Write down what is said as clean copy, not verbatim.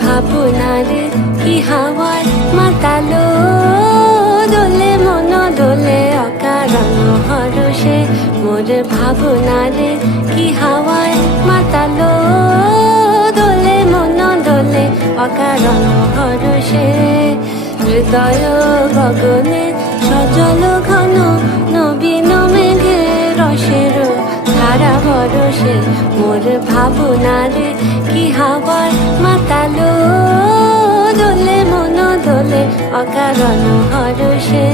ভাবনারে কি হাওয়ায় মাতালো দোলে মন দোলে অকারণ হরষে মোর ভাবনারে কি হাওয়ায় মাতালো দোলে মন দোলে অকারণ হরষে হৃদয় গগনে সজল ঘন নবীন মেঘে রসের ধারা বরষে মোর ভাবনারে কি হাওয়ায় মাতালো দোলে মন দোলে অকারণ হরষে।